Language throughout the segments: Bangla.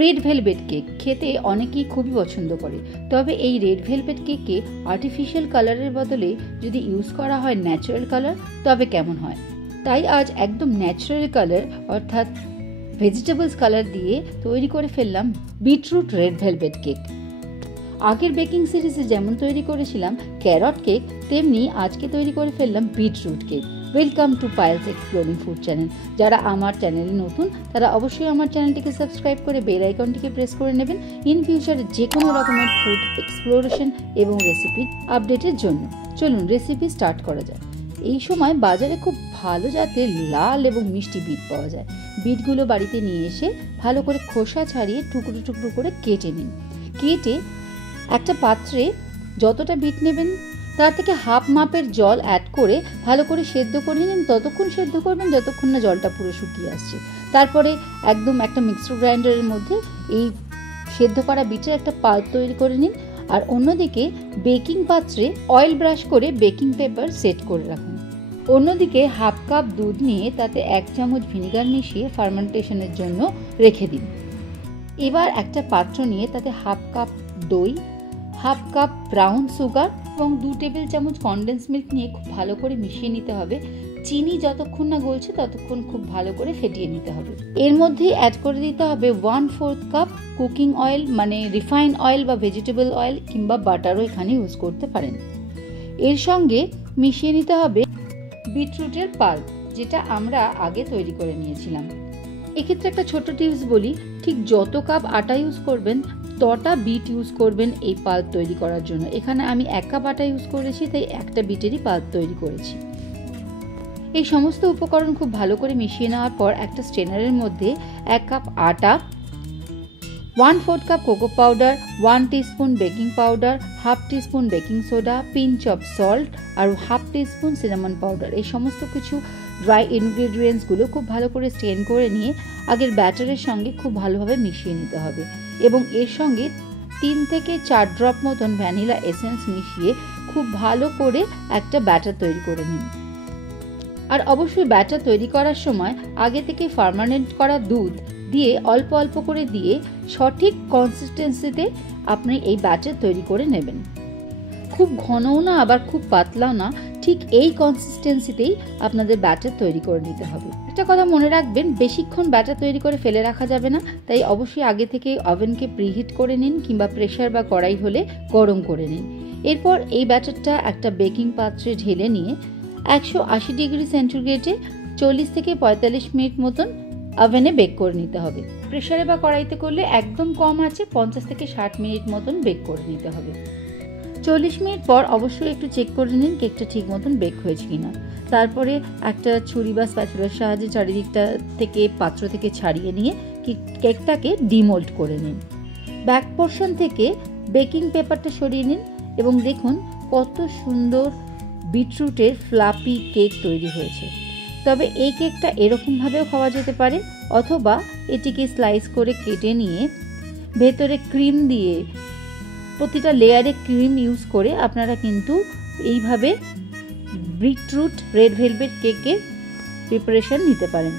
রেড ভেলভেট কেক খেতে অনেকেই খুবই পছন্দ করে, তবে এই রেড ভেলভেট কেকে আর্টিফিশিয়াল কালারের বদলে যদি ইউজ করা হয় ন্যাচারাল কালার তবে কেমন হয়। তাই আজ একদম ন্যাচারাল কালার অর্থাৎ ভেজিটেবলস কালার দিয়ে তৈরি করে ফেললাম বিটরুট রেড ভেলভেট কেক। আগের বেকিং সিরিজে যেমন তৈরি করেছিলাম ক্যারট কেক, তেমনি আজকে তৈরি করে ফেললাম beetroot cake. Welcome to Payel's exploring food channel. যারা আমার চ্যানেলে নতুন তারা অবশ্যই আমার চ্যানেলটিকে সাবস্ক্রাইব করে বেল আইকনটিকে প্রেস করে নেবেন ইন ফিউচারে যে কোনো রকমের ফুড এক্সপ্লোরেশন এবং রেসিপি আপডেটের জন্য। চলুন রেসিপি স্টার্ট করা যায়। এই সময় বাজারে খুব ভালো জাতের লাল এবং মিষ্টি বিট পাওয়া যায়। বিটগুলো বাড়িতে নিয়ে এসে ভালো করে খোসা ছাড়িয়ে টুকরো টুকরো করে কেটে নিন। কেটে একটা পাত্রে যতটা বিট নেবেন তার থেকে হাফ মাপের জল অ্যাড করে ভালো করে সেদ্ধ করে নিন। ততক্ষণ সেদ্ধ করবেন যতক্ষণ না জলটা পুরো শুকিয়ে আসছে। তারপরে একদম একটা মিক্সার গ্রাইন্ডারের মধ্যে এই সেদ্ধ করা বিটের একটা পাল্প তৈরি করে নিন। আর অন্যদিকে বেকিং পাত্রে অয়েল ব্রাশ করে বেকিং পেপার সেট করে রাখুন। অন্যদিকে হাফ কাপ দুধ নিয়ে তাতে 1 চামচ ভিনিগার মিশিয়ে ফার্মেন্টেশনের জন্য রেখে দিন। এবার একটা পাত্র নিয়ে তাতে হাফ কাপ দই, হাফ কাপ ব্রাউন সুগার এবং 2 টেবিল চামচ কনডেন্স মিল্ক নিয়ে খুব ভালো করে মিশিয়ে নিতে হবে। চিনি যতক্ষণ না গলছে ততক্ষণ খুব ভালো করে ফেটিয়ে নিতে হবে। এর মধ্যেই অ্যাড করে দিতে হবে 1/4 কাপ কুকিং অয়েল, মানে রিফাইন অয়েল বা ভেজিটেবল অয়েল কিংবা বাটারও এখানে ইউজ করতে পারেন। এর সঙ্গে মিশিয়ে নিতে হবে বিটরুটের পাল্প, যেটা আমরা আগে তৈরি করে নিয়েছিলাম। এক্ষেত্রে একটা ছোট টিপস বলি, ঠিক যত কাপ আটা ইউজ করবেন তটা বিট ইউজ করবেন এই পাল্প তৈরি করার জন্য। এখানে আমি 1 কাপ আটা ইউজ করেছি, তাই একটা বিটেরই পাল্প তৈরি করেছি। এই সমস্ত উপকরণ খুব ভালো করে মিশিয়ে নেওয়ার পর একটা স্ট্রেনারের মধ্যে 1 কাপ আটা, 1/4 cup cocoa powder, 1 teaspoon baking powder, half teaspoon baking soda, pinch of salt আর হাফ টিস্পুন সিনামন পাউডার, এই সমস্ত কিছু ড্রাই ইনগ্রেডিয়েন্টসগুলো খুব ভালো করে স্ট্রেন করে নিয়ে আগের ব্যাটারের সঙ্গে খুব ভালোভাবে মিশিয়ে নিতে হবে এবং এর সঙ্গে 3 থেকে 4 ড্রপ মতন ভ্যানিলা এসেন্স মিশিয়ে খুব ভালো করে একটা ব্যাটার তৈরি করে নিন। আর অবশ্যই ব্যাটার তৈরি করার সময় আগে থেকে ফার্মেন্ট করা দুধ দিয়ে অল্প অল্প করে দিয়ে সঠিক কনসিস্টেন্সিতে আপনি এই ব্যাটার তৈরি করে নেবেন। খুব ঘনও না আবার খুব পাতলাও না, ঠিক এই কনসিস্টেন্সিতেই আপনাদের ব্যাটার তৈরি করে নিতে হবে। একটা কথা মনে রাখবেন, বেশিক্ষণ ব্যাটার তৈরি করে ফেলে রাখা যাবে না, তাই অবশ্যই আগে থেকে ওভেনকে প্রিহিট করে নিন কিংবা প্রেসার বা কড়াই হলে গরম করে নিন। এরপর এই ব্যাটারটা একটা বেকিং পাত্রে ঢেলে নিয়ে 180 ডিগ্রি সেন্টিগ্রেডে 40 থেকে 45 মিনিট মতন ওভেনে বেক করে নিতে হবে। প্রেসারে বা কড়াইতে করলে একদম কম আছে 50 থেকে 60 মিনিট মতন বেক করে নিতে হবে। 40 মিনিট পর অবশ্যই একটু চেক করে নিন কেকটা ঠিক মতন বেক হয়েছে কিনা। তারপরে একটা ছুরি বা স্প্যাচুলার সাহায্যে চারিদিকটা থেকে পাত্র থেকে ছাড়িয়ে নিয়ে কেকটাকে ডিমোল্ড করে নিন। ব্যাক পোর্শন থেকে বেকিং পেপারটা সরিয়ে নিন এবং দেখুন কত সুন্দর বিটরুটের ফ্লাপি কেক তৈরি হয়েছে। তবে এই কেকটা এরকমভাবেও খাওয়া যেতে পারে, অথবা এটিকে স্লাইস করে কেটে নিয়ে ভেতরে ক্রিম দিয়ে প্রতিটা লেয়ারে ক্রিম ইউজ করে আপনারা কিন্তু এইভাবে বিটরুট রেড ভেলভেট কেকের প্রিপারেশন নিতে পারেন।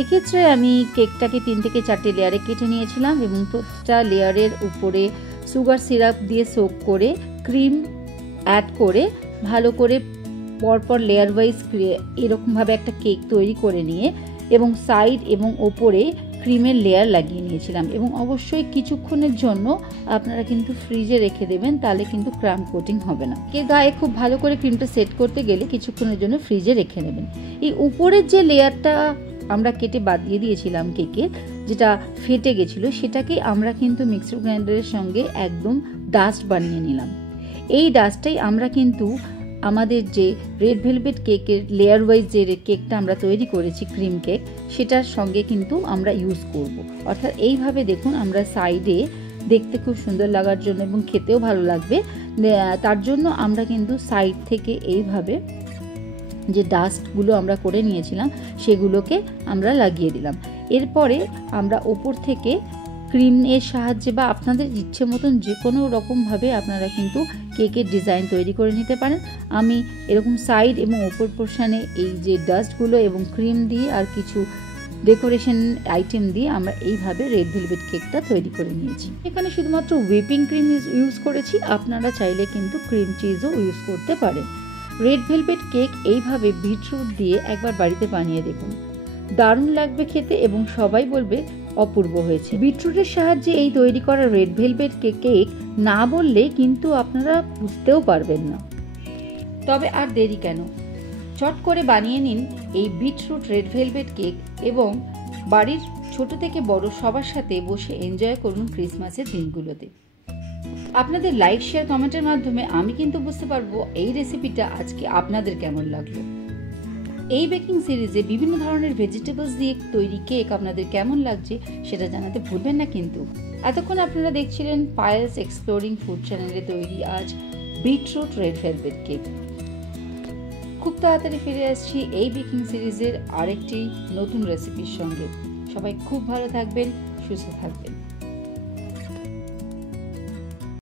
এক্ষেত্রে আমি কেকটাকে 3 থেকে 4টে লেয়ারে কেটে নিয়েছিলাম এবং প্রতিটা লেয়ারের উপরে সুগার সিরাপ দিয়ে সোক করে ক্রিম অ্যাড করে ভালো করে পরপর লেয়ার ওয়াইজ এরকমভাবে একটা কেক তৈরি করে নিয়ে এবং সাইড এবং ওপরে ক্রিমের লেয়ার লাগিয়ে নিয়েছিলাম। এবং অবশ্যই কিছুক্ষণের জন্য আপনারা কিন্তু ফ্রিজে রেখে দেবেন, তাহলে কিন্তু ক্রাম কোটিং হবে না। কেক গায়ে খুব ভালো করে ক্রিমটা সেট করতে গেলে কিছুক্ষণের জন্য ফ্রিজে রেখে নেবেন। এই উপরের যে লেয়ারটা আমরা কেটে বাদ দিয়ে দিয়েছিলাম কেকের, যেটা ফেটে গেছিলো, সেটাকে আমরা কিন্তু মিক্সার গ্রাইন্ডারের সঙ্গে একদম ডাস্ট বানিয়ে নিলাম। এই ডাস্টটাই আমরা কিন্তু আমাদের যে রেড ভেলভেট কেকের লেয়ার ওয়াইজ যে কেকটা আমরা তৈরি করেছি ক্রিম কেক, সেটার সঙ্গে কিন্তু আমরা ইউজ করব। অর্থাৎ এইভাবে দেখুন আমরা সাইডে দেখতে খুব সুন্দর লাগার জন্য এবং খেতেও ভালো লাগবে, তার জন্য আমরা কিন্তু সাইড থেকে এইভাবে যে ডাস্টগুলো আমরা করে নিয়েছিলাম সেগুলোকে আমরা লাগিয়ে দিলাম। এরপরে আমরা ওপর থেকে ক্রিমের সাহায্যে বা আপনাদের ইচ্ছে মতন যে কোনো রকমভাবে আপনারা কিন্তু কেকের ডিজাইন তৈরি করে নিতে পারেন। আমি এরকম সাইড এবং ওপর পোর্শনে এই যে ডাস্টগুলো এবং ক্রিম দিয়ে আর কিছু ডেকোরেশন আইটেম দিয়ে আমরা এইভাবে রেড ভেলভেট কেকটা তৈরি করে নিয়েছি। এখানে শুধুমাত্র হুইপিং ক্রিম ইউজ করেছি, আপনারা চাইলে কিন্তু ক্রিম চিজও ইউজ করতে পারেন। রেড ভেলভেট কেক এইভাবে বিটরুট দিয়ে একবার বাড়িতে বানিয়ে দেখুন, দারুণ লাগবে খেতে এবং সবাই বলবে অপূর্ব হয়েছে। বিটরুটের সাহায্যে এই তৈরি করা রেড ভেলভেট কেক না বললে কিন্তু আপনারা বুঝতেও পারবেন না। তবে আর দেরি কেন, চট করে বানিয়ে নিন এই বিটরুট রেড ভেলভেট কেক এবং বাড়ির ছোট থেকে বড় সবার সাথে বসে এনজয় করুন ক্রিসমাসের দিনগুলোতে। আপনাদের লাইক, শেয়ার, কমেন্টের মাধ্যমে আমি কিন্তু বুঝতে পারবো এই রেসিপিটা আজকে আপনাদের কেমন লাগলো। এই বেকিং সিরিজে বিভিন্ন ধরনের ভেজিটেবলস দিয়ে তৈরি কেক আপনাদের কেমন লাগছে সেটা জানাতে ভুলবেন না কিন্তু। এতক্ষণ আপনারা দেখছিলেন পায়েলস এক্সপ্লোরিং ফুড চ্যানেলে তৈরি আজ বিটরুট রেড ভেলভেট কেক। খুব তাড়াতাড়ি ফিরে আসছি এই বেকিং সিরিজের আরেকটি নতুন রেসিপির সঙ্গে। সবাই খুব ভালো থাকবেন, সুস্থ থাকবেন।